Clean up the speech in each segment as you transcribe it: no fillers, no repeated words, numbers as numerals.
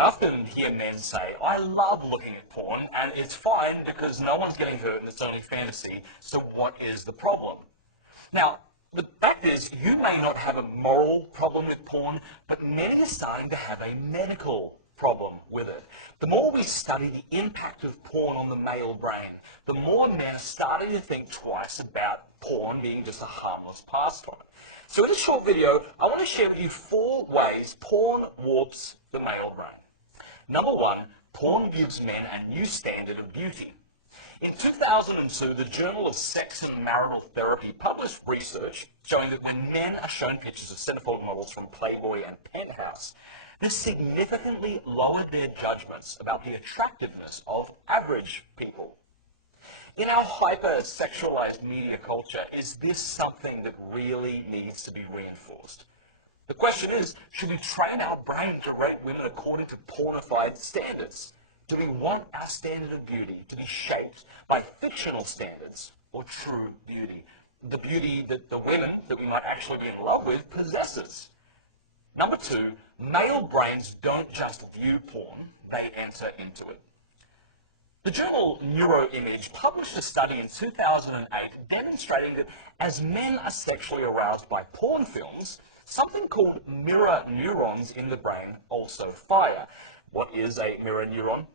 I often hear men say, I love looking at porn and it's fine because no one's getting hurt and it's only fantasy, so what is the problem? Now, the fact is, you may not have a moral problem with porn, but many are starting to have a medical problem with it. The more we study the impact of porn on the male brain, the more men are starting to think twice about porn being just a harmless pastime. So in this short video, I want to share with you 4 ways porn warps the male brain. Number 1, porn gives men a new standard of beauty. In 2002, the Journal of Sex and Marital Therapy published research showing that when men are shown pictures of centerfold models from Playboy and Penthouse, this significantly lowered their judgments about the attractiveness of average people. In our hyper-sexualized media culture, is this something that really needs to be reinforced? The question is, should we train our brain to rate women according to pornified standards? Do we want our standard of beauty to be shaped by fictional standards or true beauty? The beauty that the women that we might actually be in love with possesses. Number 2, male brains don't just view porn, they enter into it. The journal Neuroimage published a study in 2008 demonstrating that as men are sexually aroused by porn films, something called mirror neurons in the brain also fire. What is a mirror neuron?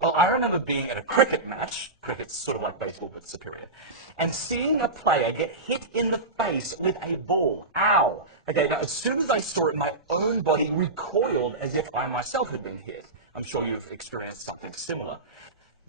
Well, I remember being at a cricket match, cricket's sort of like baseball but superior, and seeing a player get hit in the face with a ball. Ow! Okay, now as soon as I saw it, my own body recoiled as if I myself had been hit. I'm sure you've experienced something similar.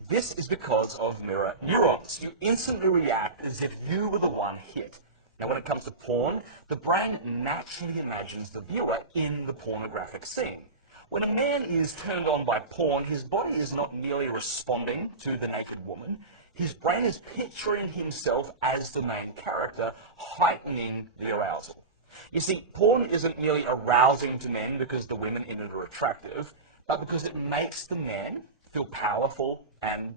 This is because of mirror neurons. You instantly react as if you were the one hit. Now when it comes to porn, the brain naturally imagines the viewer in the pornographic scene. When a man is turned on by porn, his body is not merely responding to the naked woman. His brain is picturing himself as the main character, heightening the arousal. You see, porn isn't merely arousing to men because the women in it are attractive, but because it makes the men feel powerful and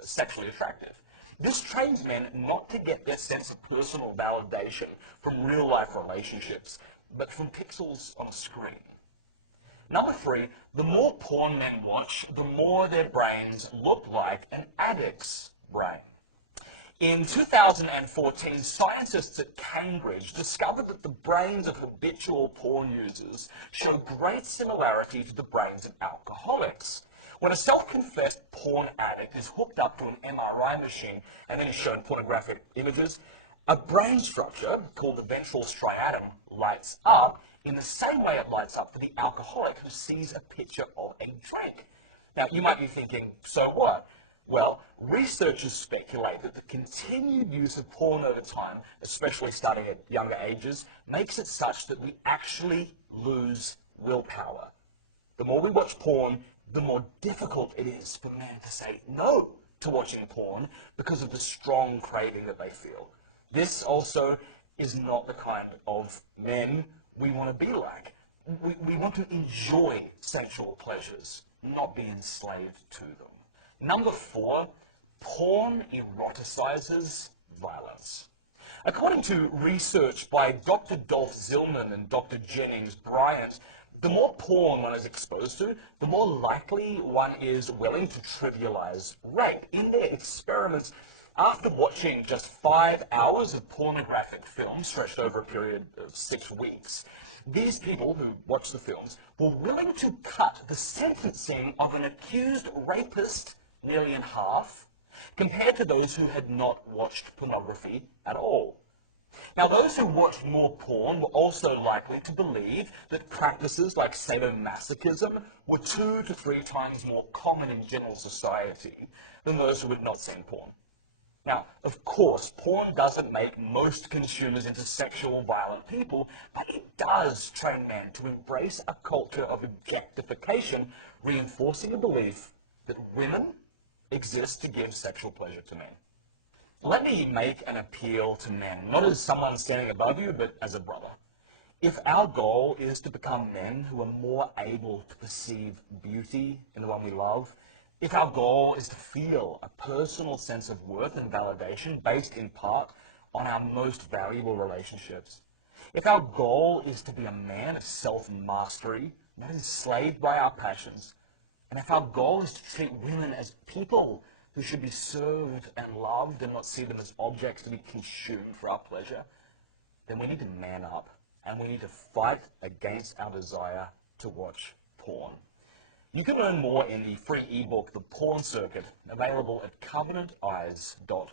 sexually attractive. This trains men not to get their sense of personal validation from real-life relationships, but from pixels on a screen. Number 3, the more porn men watch, the more their brains look like an addict's brain. In 2014, scientists at Cambridge discovered that the brains of habitual porn users show great similarity to the brains of alcoholics. When a self-confessed porn addict is hooked up to an MRI machine and then is shown pornographic images, a brain structure called the ventral striatum lights up in the same way it lights up for the alcoholic who sees a picture of a drink. Now, you might be thinking, so what? Well, researchers speculate that the continued use of porn over time, especially starting at younger ages, makes it such that we actually lose willpower. The more we watch porn, the more difficult it is for men to say no to watching porn because of the strong craving that they feel. This also is not the kind of men we want to be like. We want to enjoy sensual pleasures, not be enslaved to them. Number 4, porn eroticizes violence. According to research by Dr. Dolph Zillman and Dr. Jennings Bryant, the more porn one is exposed to, the more likely one is willing to trivialize rape. In their experiments, after watching just 5 hours of pornographic film stretched over a period of 6 weeks, these people who watched the films were willing to cut the sentencing of an accused rapist nearly in half, compared to those who had not watched pornography at all. Now, those who watched more porn were also likely to believe that practices like sadomasochism were 2 to 3 times more common in general society than those who had not seen porn. Now, of course, porn doesn't make most consumers into sexual violent people, but it does train men to embrace a culture of objectification, reinforcing a belief that women exist to give sexual pleasure to men. Let me make an appeal to men, not as someone standing above you, but as a brother. If our goal is to become men who are more able to perceive beauty in the one we love, if our goal is to feel a personal sense of worth and validation based in part on our most valuable relationships, if our goal is to be a man of self-mastery that is enslaved by our passions, and if our goal is to treat women as people who should be served and loved and not see them as objects to be consumed for our pleasure, then we need to man up and we need to fight against our desire to watch porn. You can learn more in the free ebook, The Porn Circuit, available at covenanteyes.com.